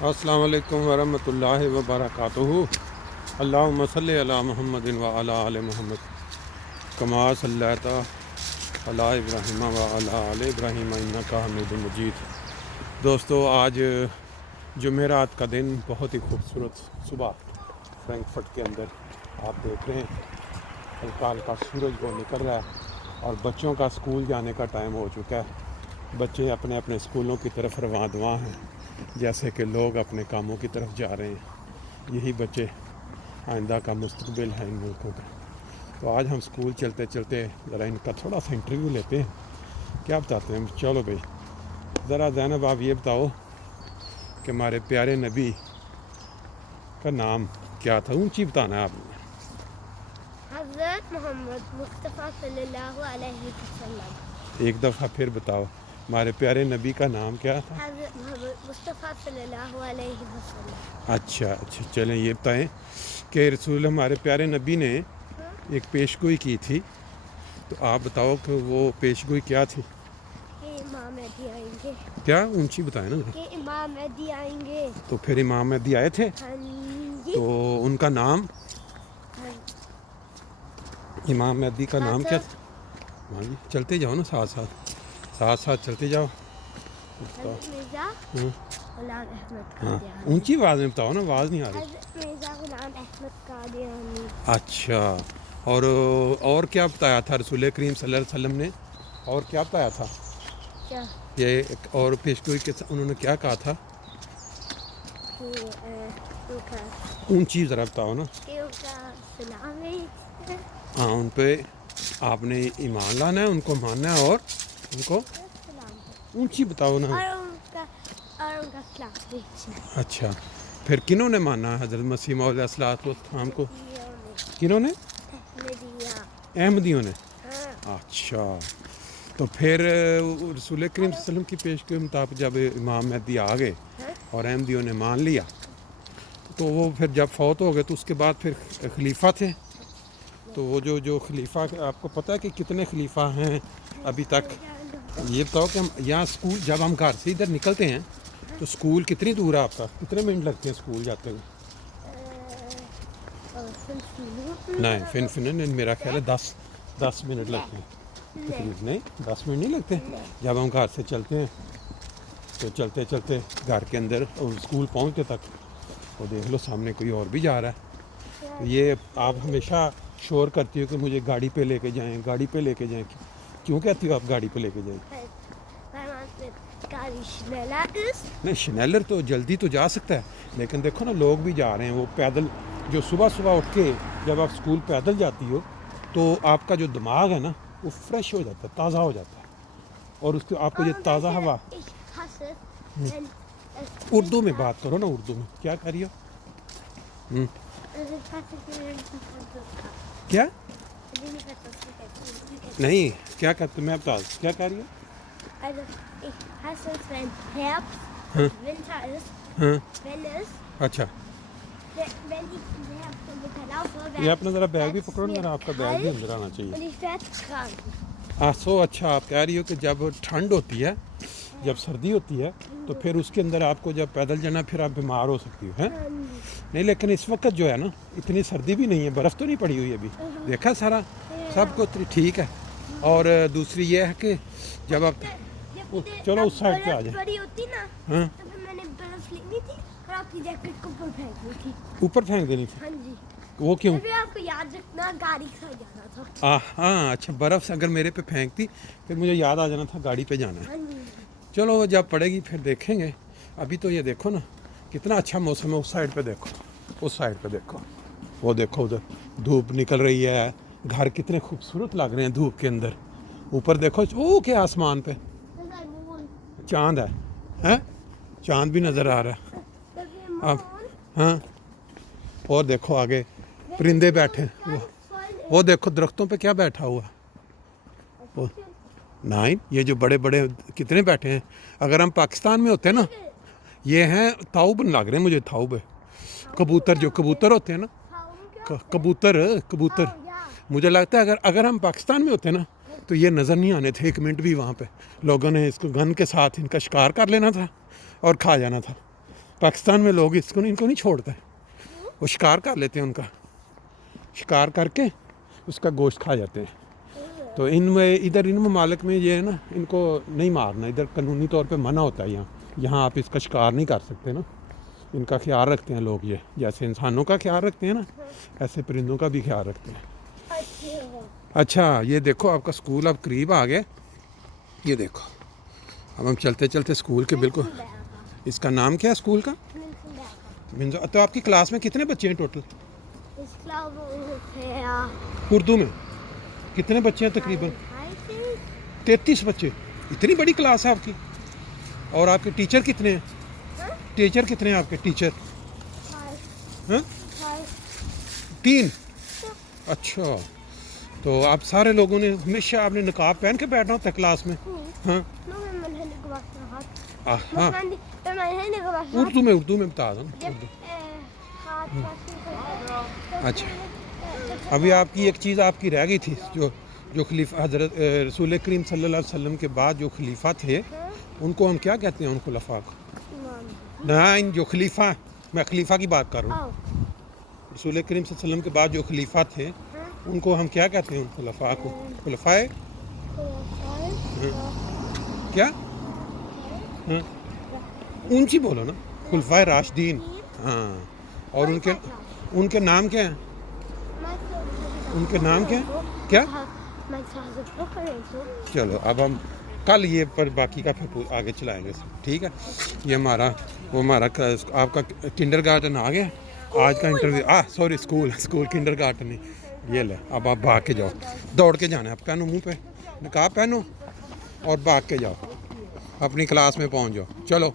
السلام علیکم ورحمۃ اللہ وبرکاتہ۔ اللہم صلی علی محمد وعلی آل محمد کما صلیت علی ابراہیم وعلی آل ابراہیم انک حمید مجید۔ دوستو، آج جمعرات کا دن، بہت ہی خوبصورت صبح فرینکفرٹ کے اندر آپ دیکھ رہے ہیں ہلکا ہلکا سورج وہ نکل رہا ہے اور بچوں کا اسکول جانے کا ٹائم ہو چکا ہے۔ بچے اپنے اپنے اسکولوں کی طرف رواں دواں ہیں، جیسے کہ لوگ اپنے کاموں کی طرف جا رہے ہیں۔ یہی بچے آئندہ کا مستقبل ہے ان ملکوں کا۔ تو آج ہم اسکول چلتے چلتے ذرا ان کا تھوڑا سا انٹرویو لیتے ہیں۔ کیا بتاتے ہیں؟ چلو بھائی، ذرا زینب آپ یہ بتاؤ کہ ہمارے پیارے نبی کا نام کیا تھا؟ اونچی بتانا ہے آپ نے۔ حضرت محمد مصطفیٰ صلی اللہ علیہ وسلم۔ ایک دفعہ پھر بتاؤ، ہمارے پیارے نبی کا نام کیا تھا؟ حضرت محمد مصطفیٰ صلی اللہ علیہ وسلم۔ اچھا، چلیں یہ بتائیں کہ رسول ہمارے پیارے نبی نے ایک پیشگوئی کی تھی، تو آپ بتاؤ کہ وہ پیشگوئی کیا تھی؟ کہ امام مہدی آئیں گے۔ کیا؟ اونچی بتائیں نا۔ کہ امام مہدی آئیں گے۔ تو پھر امام مہدی آئے تھے، ہاں جی۔ تو ان کا نام، امام مہدی کا نام کیا تھا؟ ہاں جی، چلتے جاؤ نا، ساتھ چلتے جاؤ۔ حضرت مرزا غلام احمد ہاں، قادیانی۔ اونچی آواز میں بتاؤ نا، آواز نہیں آ رہی۔ حضرت مرزا غلام احمد قادیانی۔ اچھا، اور کیا بتایا تھا رسول کریم صلی اللہ علیہ وسلم نے؟ اور کیا بتایا تھا؟ کیا؟ یہ اور پیشگوئی کے انہوں نے کیا کہا تھا؟ اونچی ذرا بتاؤ نا۔ کہ ان کا سلام ہے۔ ہاں، ان پہ آپ نے ایمان لانا ہے، ان کو ماننا ہے اور ان کو اونچی بتاؤ نا۔ اور ان کا سلام بھیجنا۔ اچھا، پھر کنہوں نے مانا حضرت مسیح موعود علیہ الصلوۃ والسلام کو؟ کنہوں نے؟ احمدیوں نے۔ اچھا، تو پھر رسول کریم صلی اللہ علیہ وسلم کی پیشگوئی کے مطابق جب امام مہدی آ گئے اور احمدیوں نے مان لیا، تو وہ پھر جب فوت ہو گئے تو اس کے بعد پھر خلیفہ تھے۔ تو وہ جو خلیفہ، آپ کو پتہ ہے کہ کتنے خلیفہ ہیں ابھی تک؟ یہ بتاؤ کہ ہم یہاں اسکول، جب ہم گھر سے ادھر نکلتے ہیں تو اسکول کتنی دور ہے آپ کا؟ کتنے منٹ لگتے ہیں اسکول جاتے ہوئے؟ نہیں، فن میرا خیال ہے 10 منٹ لگتے ہیں تقریباً۔ نہیں، 10 منٹ نہیں لگتے جب ہم گھر سے چلتے ہیں تو چلتے چلتے گھر کے اندر اور اسکول پہنچتے تک وہ دیکھ لو سامنے کوئی اور بھی جا رہا ہے۔ یہ آپ ہمیشہ شور کرتی ہو کہ مجھے گاڑی پہ لے کے جائیں، گاڑی پہ لے کے جائیں۔ کیوں کہتی ہو آپ گاڑی پہ لے کے جائیں؟ نہیں، شنیلر تو جلدی تو جا سکتا ہے، لیکن دیکھو نا لوگ بھی جا رہے ہیں وہ پیدل۔ جو صبح اٹھ کے جب آپ اسکول پیدل جاتی ہو تو آپ کا جو دماغ ہے نا وہ فریش ہو جاتا ہے، تازہ ہو جاتا ہے، اور اس کو آپ کو یہ تازہ ہوا۔ اردو میں بات کرو نا، اردو میں کیا کر رہی ہو؟ کیا نہیں، کیا کرتے میں بتا، کیا کر رہی ہو؟ اچھا، یہ اپنا ذرا بیگ بھی پکڑو نا، ذرا آپ کا بیگ بھی اندر آنا چاہیے۔ اچھا، آپ کہہ رہی ہو کہ جب ٹھنڈ ہوتی ہے، جب سردی ہوتی ہے تو پھر اس کے اندر آپ کو جب پیدل جانا پھر آپ بیمار ہو سکتی ہو، ہیں؟ نہیں، لیکن اس وقت جو ہے نا اتنی سردی بھی نہیں ہے، برف تو نہیں پڑی ہوئی ابھی، دیکھا سارا سب کو ٹھیک ہے۔ اور دوسری یہ ہے کہ جب آپ چلو اس سائڈ پہ آ جائیں۔ ہاں، اوپر پھینک دینی تھی؟ وہ کیوں؟ آپ کو یاد رکھنا گاڑی سے جانا تھا۔ ہاں، اچھا، برف سے اگر میرے پہ پھینکتی پھر مجھے یاد آ جانا تھا گاڑی پہ جانا ہے۔ چلو جب پڑے گی پھر دیکھیں گے۔ ابھی تو یہ دیکھو نا کتنا اچھا موسم ہے۔ اس سائڈ پہ دیکھو، اس سائڈ پہ دیکھو، وہ دیکھو ادھر دھوپ نکل رہی ہے، گھر کتنے خوبصورت لگ رہے ہیں دھوپ کے اندر۔ اوپر دیکھو، وہ کیا آسمان پہ چاند ہے، چاند بھی نظر آ رہا ہے اب۔ ہاں، اور دیکھو آگے پرندے بیٹھے، وہ دیکھو درختوں پہ کیا بیٹھا ہوا وہ۔ نہیں، یہ جو بڑے بڑے کتنے بیٹھے ہیں، اگر ہم پاکستان میں ہوتے ہیں نا، یہ ہیں تاؤب لگ رہے ہیں مجھے، تاؤب کبوتر، جو کبوتر ہوتے ہیں نا، کبوتر مجھے لگتا ہے اگر ہم پاکستان میں ہوتے ہیں نا تو یہ نظر نہیں آنے تھے ایک منٹ بھی۔ وہاں پہ لوگوں نے اس کو گن کے ساتھ ان کا شکار کر لینا تھا اور کھا جانا تھا۔ پاکستان میں لوگ ان کو نہیں چھوڑتے، وہ شکار کر لیتے ہیں، ان کا شکار کر کے اس کا گوشت کھا جاتے ہیں۔ تو ادھر ان ممالک میں یہ ہے نا، ان کو نہیں مارنا، ادھر قانونی طور پہ منع ہوتا ہے۔ یہاں آپ اس کا شکار نہیں کر سکتے نا، ان کا خیال رکھتے ہیں لوگ، یہ جیسے انسانوں کا خیال رکھتے ہیں نا، ایسے پرندوں کا بھی خیال رکھتے ہیں۔ اچھا یہ دیکھو آپ کا اسکول اب قریب آ گیا، یہ دیکھو اب ہم چلتے چلتے اسکول کے بالکل، اس کا نام کیا ہے اسکول کا؟ تو آپ کی کلاس میں کتنے بچے ہیں ٹوٹل اردو میں؟ کتنے بچے ہیں تقریباً؟ 33 بچے، اتنی بڑی کلاس ہے آپ کی؟ اور آپ کے ٹیچر کتنے ہیں؟ ٹیچر کتنے ہیں آپ کے ٹیچر؟ 3؟ اچھا، تو آپ سارے لوگوں نے ہمیشہ آپ نے نقاب پہن کے بیٹھنا ہوتا ہے کلاس میں؟ ہاں ہاں، اردو میں بتا دو نا اردو۔ اچھا ابھی آپ کی ایک چیز آپ کی رہ گئی تھی، جو خلیفہ حضرت رسول کریم صلی اللہ علیہ وسلم کے بعد جو خلیفہ تھے ان کو ہم کیا کہتے ہیں؟ ان خلفاء کو؟ نہیں، جو خلیفہ، میں خلیفہ کی بات کر رہا ہوں، رسول کریم صلی اللہ علیہ وسلم کے بعد جو خلیفہ تھے ان کو ہم کیا کہتے ہیں؟ ان خلفاء کو خلفاء کیا؟ ہاں اونچی بولو نا، خلفاء راشدین۔ ہاں، اور ان کے نام کیا ہیں؟ ان کے نام کیا ہیں؟ کیا؟ چلو اب ہم کل یہ پر باقی کا پھر آگے چلائیں گے، ٹھیک ہے؟ یہ ہمارا آپ کا کنڈر گارٹن آ گیا، آج کا انٹرویو سوری اسکول کنڈر گارٹن نہیں، یہ لے اب آپ بھاگ کے جاؤ، دوڑ کے جانا ہے، آپ پہنو منہ پہ نقاب پہنو اور بھاگ کے جاؤ، اپنی کلاس میں پہنچ جاؤ، چلو۔